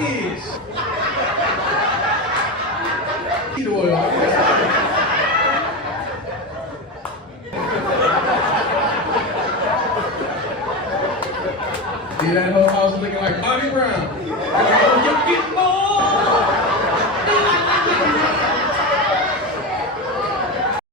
kids. Either way, see that whole house looking like Bobby Brown. You get more.